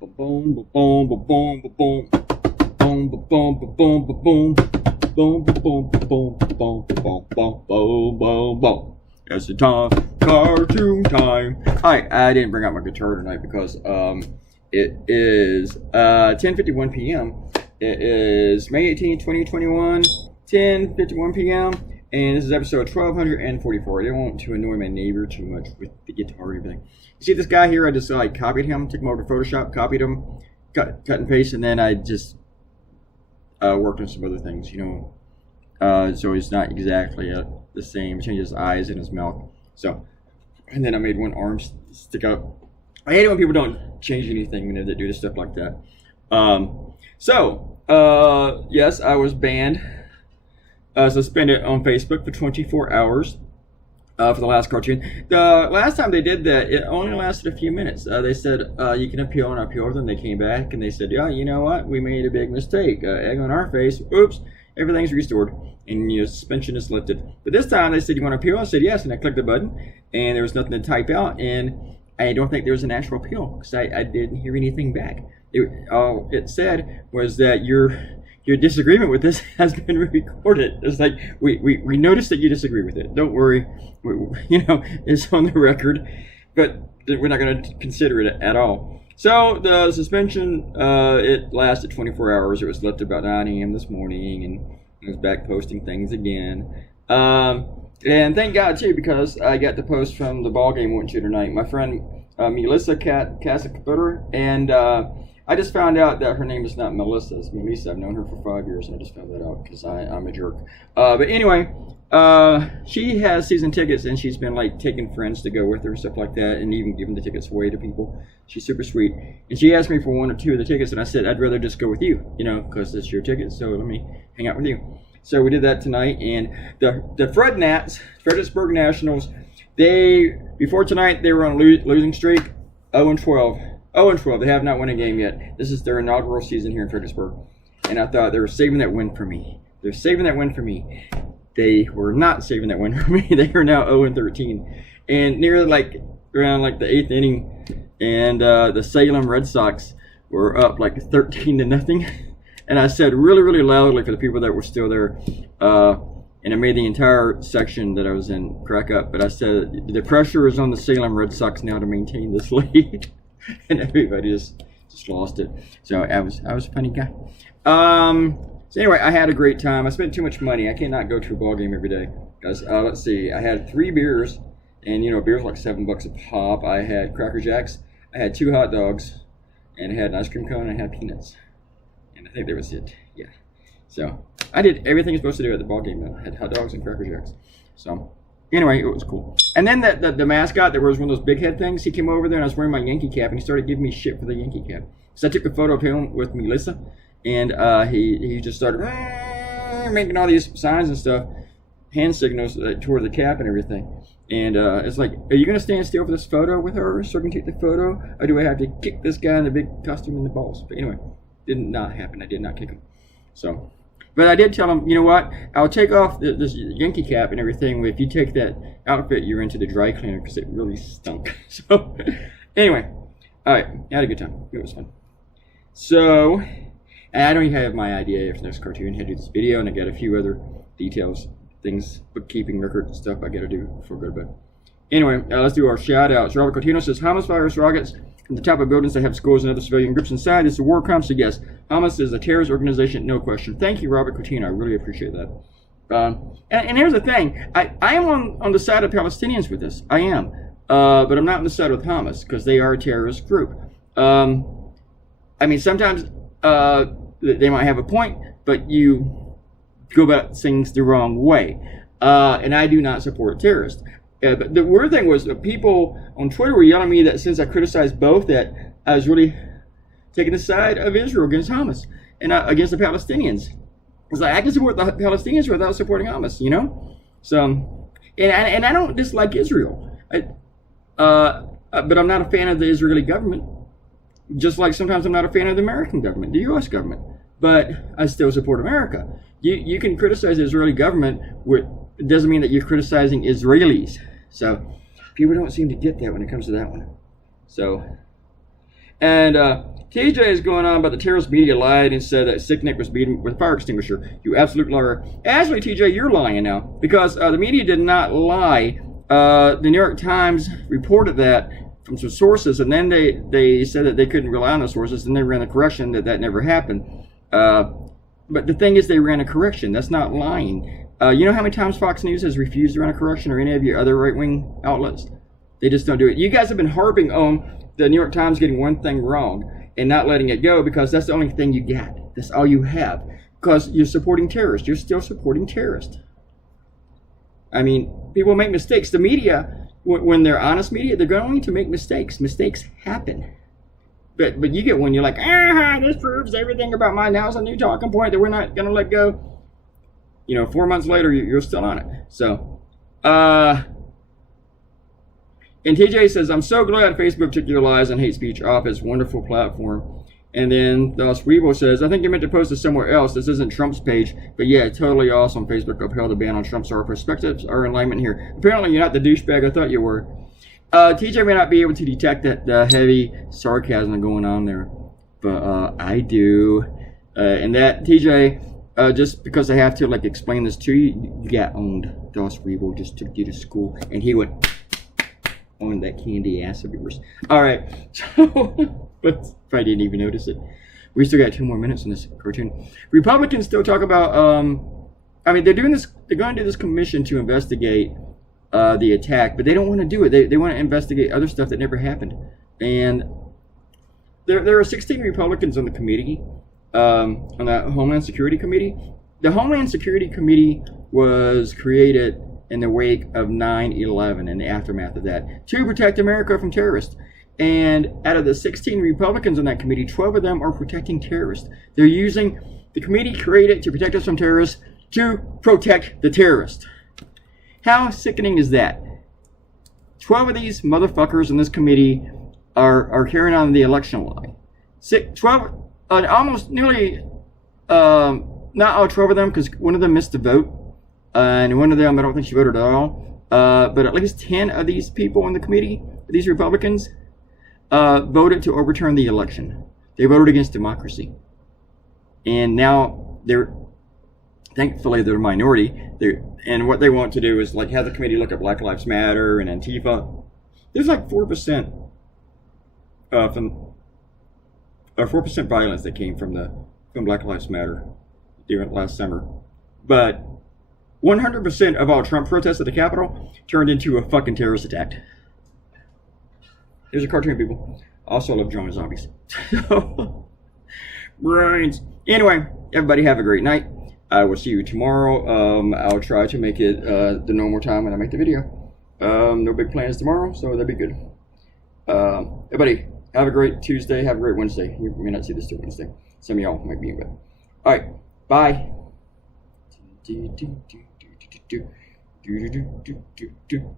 Boom, boom, boom, boom, boom, boom, boom, boom, boom, boom, boom, boom, boom, boom, boom, boom, boom, boom, boom. It's the time, cartoon time. Hi, I didn't bring out my guitar tonight because it is 10:51 p.m. It is May 18, 2021, 10:51 p.m. And this is episode 1244. I didn't want to annoy my neighbor too much with the guitar and everything. You see this guy here? I just copied him, took him over to Photoshop, copied him, cut and paste, and then I just worked on some other things, so he's not exactly the same. Changed his eyes and his mouth. So, and then I made one arm stick out. I hate it when people don't change anything when they do stuff like that. Yes, I was banned. Suspended on Facebook for 24 hours for the last cartoon. The last time they did that, it only lasted a few minutes. They said you can appeal, and I appealed. Then they came back and they said, yeah, you know what? We made a big mistake. Egg on our face. Oops. Everything's restored and your suspension is lifted. But this time they said, you want to appeal? I said yes, and I clicked the button and there was nothing to type out, and I don't think there was an actual appeal because I didn't hear anything back. All it said was that your disagreement with this has been recorded. It's like, we noticed that you disagree with it. Don't worry, it's on the record, but we're not going to consider it at all. So the suspension, it lasted 24 hours. It was left about 9 a.m. this morning, and I was back posting things again. And thank God too, because I got the post from the ball game we went to tonight. My friend Melissa cast a footer, and I just found out that her name is not Melissa. It's Melissa. I've known her for 5 years, and I just found that out because I'm a jerk. But anyway, she has season tickets, and she's been taking friends to go with her and stuff like that, and even giving the tickets away to people. She's super sweet. And she asked me for 1 or 2 of the tickets, and I said, I'd rather just go with you, because it's your ticket, so let me hang out with you. So we did that tonight, and the Fredericksburg Nationals, before tonight, they were on a losing streak, 0-12. 0-12. They have not won a game yet. This is their inaugural season here in Fredericksburg. And I thought they were saving that win for me. They're saving that win for me. They were not saving that win for me. They are now 0-13. And near around the 8th inning, and the Salem Red Sox were up 13-0. And I said really, really loudly for the people that were still there, and I made the entire section that I was in crack up. But I said the pressure is on the Salem Red Sox now to maintain this lead. And everybody just lost it. So I was a funny guy. So anyway, I had a great time. I spent too much money. I cannot go to a ball game every day. Because let's see, I had 3 beers, and beers like $7 a pop. I had Cracker Jacks. I had 2 hot dogs, and I had an ice cream cone, and I had peanuts. And I think that was it. Yeah. So I did everything you're supposed to do at the ball game. I had hot dogs and Cracker Jacks. So anyway, it was cool. And then the mascot, there was one of those big head things. He came over there, and I was wearing my Yankee cap, and he started giving me shit for the Yankee cap. So I took a photo of him with Melissa, and he just started making all these signs and stuff, hand signals toward the cap and everything. And it's like, are you going to stand still for this photo with her so I can take the photo? Or do I have to kick this guy in the big costume in the balls? But anyway, did not happen. I did not kick him. So, but I did tell him, you know what? I'll take off this Yankee cap and everything. If you take that outfit, you're into the dry cleaner because it really stunk. So, anyway, all right, I had a good time. It was fun. So, and I don't even have my idea for the next cartoon. I had to do this video, and I got a few other details, things, bookkeeping, records, and stuff I got to do before I go to bed. Anyway, let's do our shout outs. Robert Cotino says, Hamas fires rockets from the top of buildings that have schools and other civilian groups inside. Is the war crime? So yes, Hamas is a terrorist organization, no question. Thank you, Robert Cotino. I really appreciate that. And here's the thing. I am on the side of Palestinians with this. I am. But I'm not on the side with Hamas because they are a terrorist group. I mean, sometimes they might have a point, but you go about things the wrong way. And I do not support terrorists. But the weird thing was people on Twitter were yelling at me that since I criticized both, that I was really taking the side of Israel against Hamas and against the Palestinians. It's like I can support the Palestinians without supporting Hamas, So, and I don't dislike Israel, but I'm not a fan of the Israeli government. Just like sometimes I'm not a fan of the American government, the U.S. government, but I still support America. You can criticize the Israeli government it doesn't mean that you're criticizing Israelis. So people don't seem to get that when it comes to that one. So, and TJ is going on about the terrorist media lied and said that Sick Nick was beaten with a fire extinguisher. You absolute liar. Actually, TJ, you're lying now because the media did not lie. The New York Times reported that from some sources, and then they said that they couldn't rely on the sources, and they ran a correction that never happened. But the thing is, they ran a correction. That's not lying. You know how many times Fox News has refused to run a correction, or any of your other right-wing outlets? They just don't do it. You guys have been harping on the New York Times getting one thing wrong and not letting it go because that's the only thing you got. That's all you have. Because you're supporting terrorists. You're still supporting terrorists. I mean, people make mistakes. The media, when they're honest media, they're going to make mistakes. Mistakes happen. But you get one, you're like, this proves everything about mine. Now's a new talking point that we're not going to let go. 4 months later, you're still on it. So, and TJ says, I'm so glad Facebook took your lies and hate speech off its wonderful platform. And then Thus Weeble says, I think you meant to post it somewhere else. This isn't Trump's page. But yeah, totally awesome. Facebook upheld the ban on Trump. So our perspectives are in alignment here. Apparently, you're not the douchebag I thought you were. TJ may not be able to detect the heavy sarcasm going on there. But I do. And that, TJ, just because I have to explain this to you, you got owned. Thus Weeble just took you to school. And he went on that candy ass of yours. All right. So, but if I didn't even notice it. We still got 2 more minutes in this cartoon. Republicans still talk about, they're doing this, they're going to do this commission to investigate the attack, but they don't want to do it. They want to investigate other stuff that never happened. And there are 16 Republicans on the committee, on the Homeland Security Committee. The Homeland Security Committee was created in the wake of 9/11 and the aftermath of that to protect America from terrorists. And out of the 16 Republicans on that committee, 12 of them are protecting terrorists. They're using the committee created to protect us from terrorists to protect the terrorists. How sickening is that? 12 of these motherfuckers in this committee are carrying on the election lie. 12, almost nearly, not all 12 of them, because one of them missed the vote. And one of them, I don't think she voted at all. But at least 10 of these people in the committee, these Republicans, voted to overturn the election. They voted against democracy. And now thankfully they're a minority. And what they want to do is have the committee look at Black Lives Matter and Antifa. There's 4% 4% violence that came from Black Lives Matter during last summer. But 100% of all Trump protests at the Capitol turned into a fucking terrorist attack. There's a cartoon, people. Also love drawing zombies. Brains. Anyway, everybody have a great night. I will see you tomorrow. I'll try to make it the normal time when I make the video. No big plans tomorrow, so that'd be good. Everybody, have a great Tuesday. Have a great Wednesday. You may not see this till Wednesday. Some of y'all might be in bed. All right. Bye.